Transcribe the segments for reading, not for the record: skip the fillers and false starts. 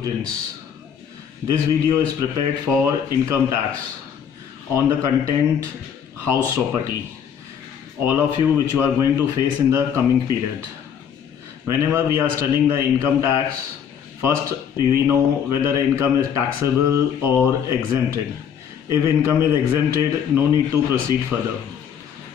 Students, this video is prepared for income tax on the content house property. All of you which you are going to face in the coming period. Whenever we are studying the income tax, first we know whether income is taxable or exempted. If income is exempted, no need to proceed further.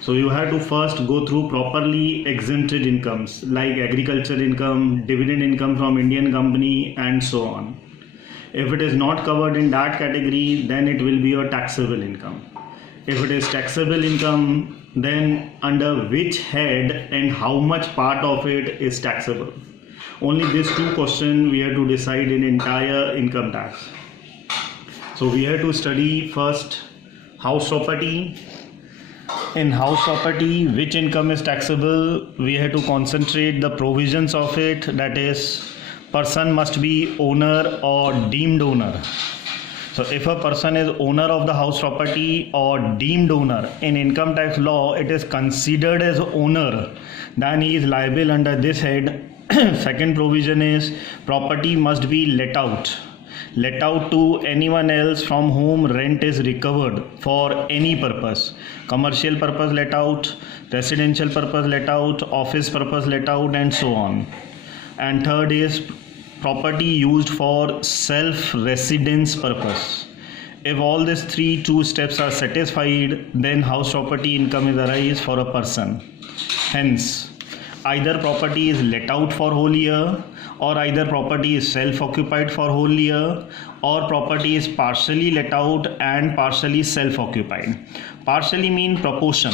So you have to first go through properly exempted incomes like agriculture income, dividend income from Indian company and so on. If it is not covered in that category, then it will be a taxable income. If it is taxable income, then under which head and how much part of it is taxable. Only these two questions we have to decide in entire income tax. So we have to study first house property. In house property, which income is taxable, we have to concentrate the provisions of it, that is, person must be owner or deemed owner. So if a person is owner of the house property or deemed owner, in income tax law it is considered as owner, then he is liable under this head. Second provision is property must be let out to anyone else from whom rent is recovered for any purpose. Commercial purpose let out, residential purpose let out, office purpose let out, and so on. And third is property used for self-residence purpose. If all these two steps are satisfied, then house property income is arise for a person. Hence, either property is let out for whole year, or either property is self-occupied for whole year, or property is partially let out and partially self-occupied. Partially mean proportion.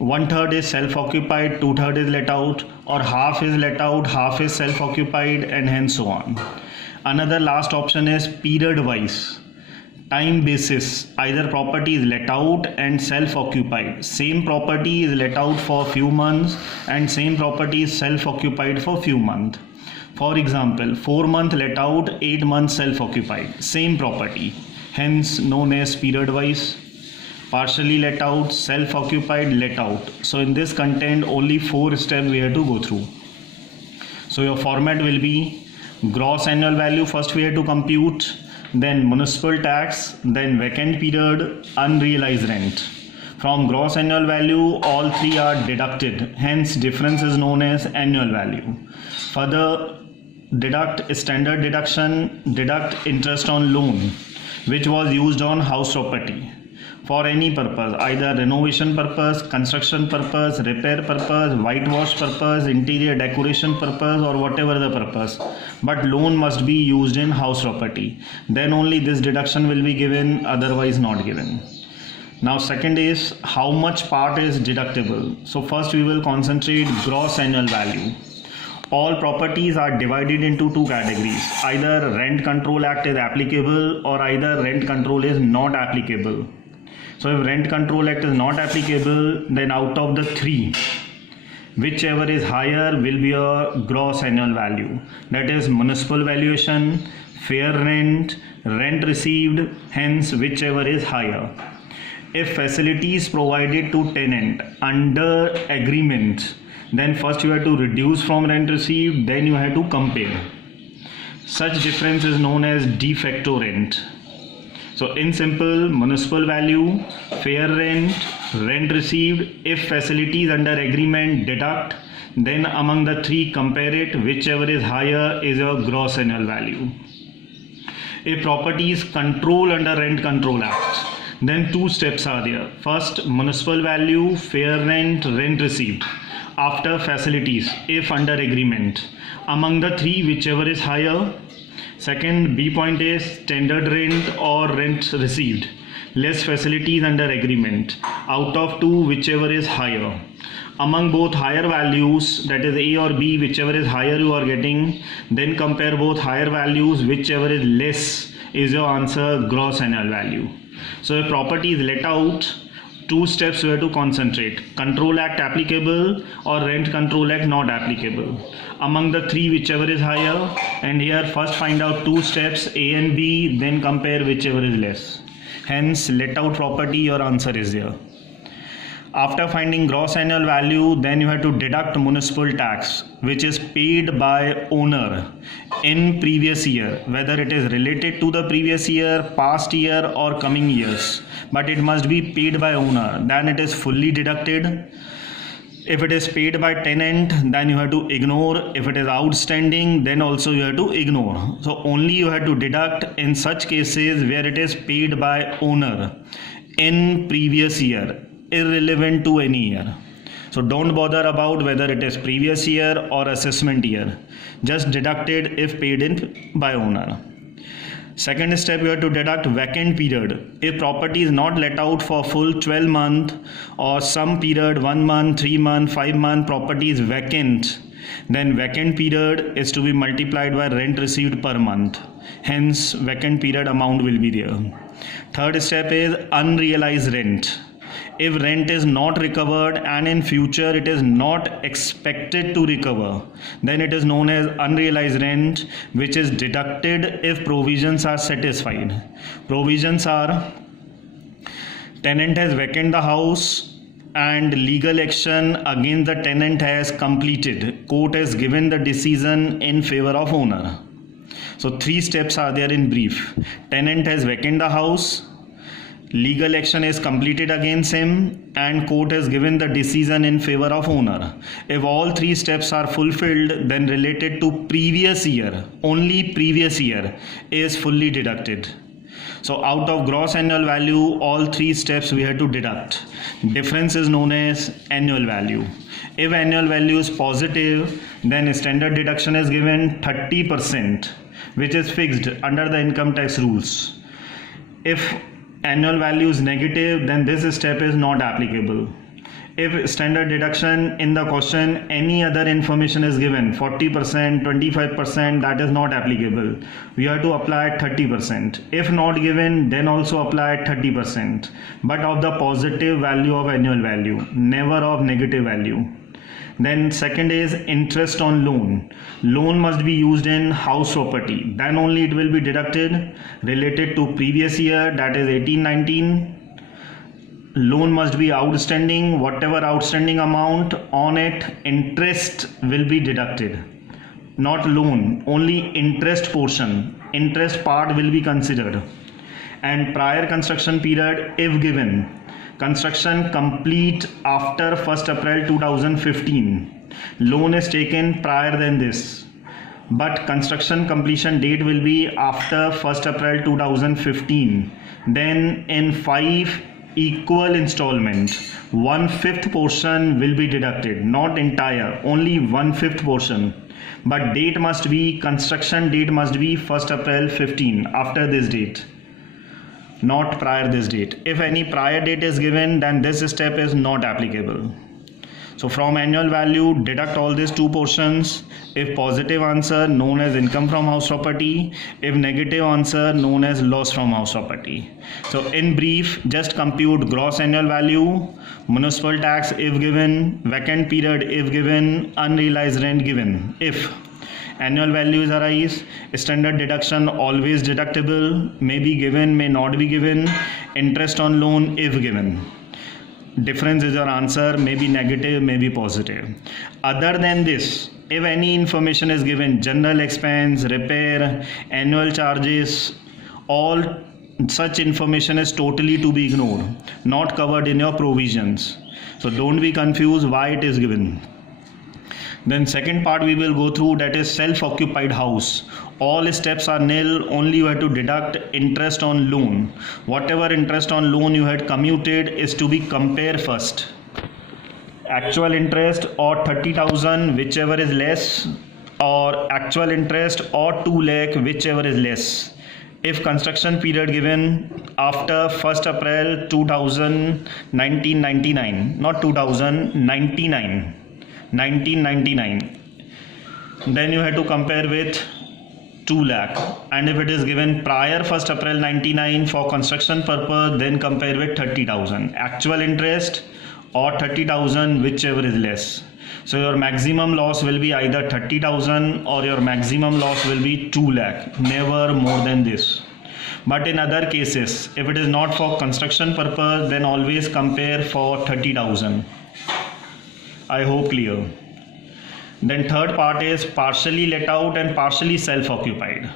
1/3 is self-occupied, 2/3 is let out, or half is let out, half is self-occupied, and hence so on. Another last option is period wise. Time basis, either property is let out and self-occupied. Same property is let out for few months and same property is self-occupied for few months. For example, 4 months let out, 8 months self-occupied. Same property, hence known as period wise. Partially let out, self-occupied, let out. So in this content only 4 steps we have to go through. So your format will be gross annual value, first we have to compute, then municipal tax, then vacant period, unrealized rent. From gross annual value, all three are deducted, hence difference is known as annual value. Further, deduct standard deduction, deduct interest on loan which was used on house property for any purpose, either renovation purpose, construction purpose, repair purpose, whitewash purpose, interior decoration purpose, or whatever the purpose, but loan must be used in house property. Then only this deduction will be given, otherwise not given. Now second is how much part is deductible. So first we will concentrate gross annual value. All properties are divided into two categories. Either Rent Control Act is applicable or either Rent Control is not applicable. So if Rent Control Act is not applicable, then out of the three, whichever is higher will be a gross annual value. That is municipal valuation, fair rent, rent received, hence whichever is higher. If facilities provided to tenant under agreement, then first you have to reduce from rent received, then you have to compare. Such difference is known as de facto rent. So in simple, municipal value, fair rent, rent received, if facilities under agreement deduct, then among the three compare it, whichever is higher is your gross annual value. If property is controlled under Rent Control Act, then two steps are there. First, municipal value, fair rent, rent received. After facilities, if under agreement. Among the three, whichever is higher. Second, B point is standard rent or rent received. Less facilities under agreement. Out of two, whichever is higher. Among both higher values, that is A or B, whichever is higher you are getting, then compare both higher values, whichever is less is your answer, gross annual value. So if property is let out, two steps we have to concentrate. Control Act applicable or Rent Control Act not applicable. Among the three, whichever is higher, and here first find out two steps, A and B, then compare whichever is less. Hence let out property, your answer is there. After finding gross annual value, then you have to deduct municipal tax, which is paid by owner in previous year, whether it is related to the previous year, past year or coming years, but it must be paid by owner, then it is fully deducted. If it is paid by tenant, then you have to ignore. If it is outstanding, then also you have to ignore. So only you have to deduct in such cases where it is paid by owner in previous year, irrelevant to any year. So don't bother about whether it is previous year or assessment year. Just deduct it if paid in by owner. Second step, you have to deduct vacant period. If property is not let out for full 12 month or some period, 1 month, 3 month, 5 month, property is vacant, then vacant period is to be multiplied by rent received per month. Hence, vacant period amount will be there. Third step is unrealized rent. If rent is not recovered and in future it is not expected to recover, then it is known as unrealized rent, which is deducted if provisions are satisfied. Provisions are: tenant has vacated the house and legal action against the tenant has completed. Court has given the decision in favor of owner. So 3 steps are there in brief. Tenant has vacated the house, legal action is completed against him, and court has given the decision in favor of owner. If all 3 steps are fulfilled, then related to previous year, only previous year is fully deducted. So out of gross annual value, all 3 steps we have to deduct. Difference is known as annual value. If annual value is positive, then standard deduction is given 30%, which is fixed under the income tax rules. If annual value is negative, then this step is not applicable. If standard deduction in the question any other information is given, 40%, 25%, that is not applicable. We have to apply 30%. If not given, then also apply 30%, but of the positive value of annual value, never of negative value. Then second is interest on loan. Loan must be used in house property, then only it will be deducted. Related to previous year, that is 18-19. Loan must be outstanding. Whatever outstanding amount on it, interest will be deducted. Not loan, only interest portion. Interest part will be considered. And prior construction period, if given, construction complete after 1st April 2015. Loan is taken prior than this, but construction completion date will be after 1st April 2015. Then in 5 equal installment, 1/5 portion will be deducted, not entire, only 1/5 portion. But date must be, construction date must be 1st April 15, after this date, not prior this date. If any prior date is given, then this step is not applicable. So from annual value, deduct all these 2 portions. If positive answer, known as income from house property. If negative answer, known as loss from house property. So in brief, just compute gross annual value, municipal tax if given, vacant period if given, unrealized rent given. If annual values arise, standard deduction always deductible, may be given, may not be given. Interest on loan if given. Difference is your answer, may be negative, may be positive. Other than this, if any information is given, general expense, repair, annual charges, all such information is totally to be ignored, not covered in your provisions. So don't be confused why it is given. Then second part we will go through, that is self-occupied house. All steps are nil, only you have to deduct interest on loan. Whatever interest on loan you had commuted is to be compared first. Actual interest or 30,000, whichever is less, or actual interest or 2 lakh, whichever is less. If construction period given after 1st April 1999, not 2099. 1999, then you have to compare with 2 lakh, and if it is given prior 1st April 99 for construction purpose, then compare with 30,000. Actual interest or 30,000, whichever is less. So your maximum loss will be either 30,000 or your maximum loss will be 2 lakh, never more than this. But in other cases, if it is not for construction purpose, then always compare for 30,000. I hope clear. Then third part is partially let out and partially self-occupied.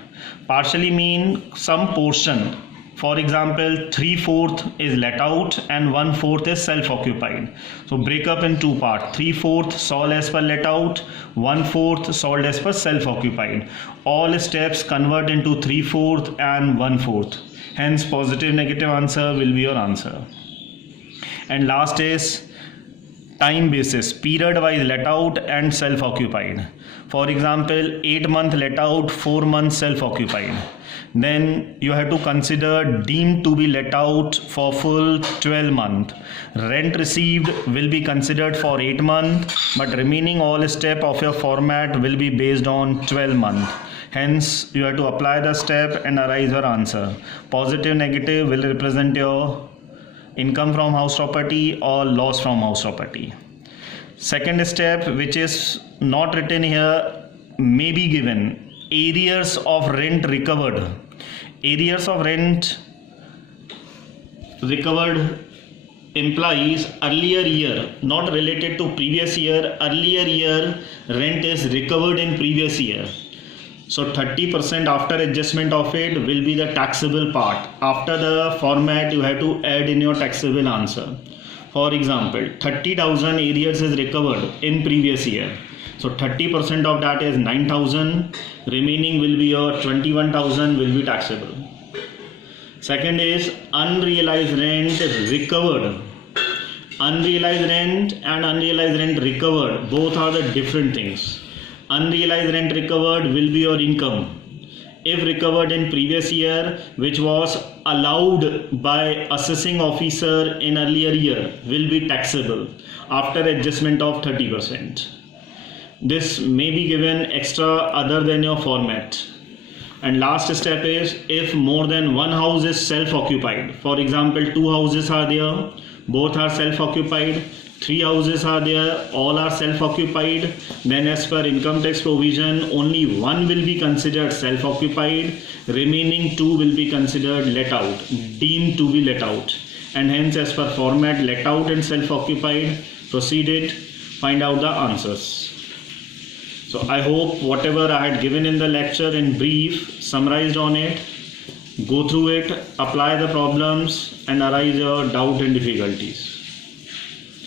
Partially mean some portion. For example, 3/4 is let out and 1/4 is self-occupied. So break up in two parts. 3/4 sold as per let out, 1/4 sold as per self-occupied. All steps convert into 3/4 and 1/4. Hence positive negative answer will be your answer. And last is time basis, period wise let out and self-occupied. For example, 8 month let out, 4 months self-occupied. Then you have to consider deemed to be let out for full 12 month. Rent received will be considered for 8 month, but remaining all step of your format will be based on 12 month. Hence you have to apply the step and arise your answer. Positive negative will represent your income from house property or loss from house property. Second step, which is not written here, may be given arrears of rent recovered. Arrears of rent recovered implies earlier year, not related to previous year. Earlier year rent is recovered in previous year. So 30% after adjustment of it will be the taxable part. After the format you have to add in your taxable answer. For example, 30,000 arrears is recovered in previous year. So 30% of that is 9,000. Remaining will be your 21,000 will be taxable. Second is unrealized rent recovered. Unrealized rent and unrealized rent recovered, both are the different things. Unrealized rent recovered will be your income if recovered in previous year, which was allowed by assessing officer in earlier year, will be taxable after adjustment of 30%. This may be given extra other than your format. And last step is if more than one house is self-occupied. For example, 2 houses are there, both are self-occupied. 3 houses are there, all are self-occupied. Then as per income tax provision, only one will be considered self-occupied. Remaining 2 will be considered let out, deemed to be let out. And hence as per format, let out and self-occupied, proceed it, find out the answers. So I hope whatever I had given in the lecture in brief, summarized on it, go through it, apply the problems and arise your doubt and difficulties.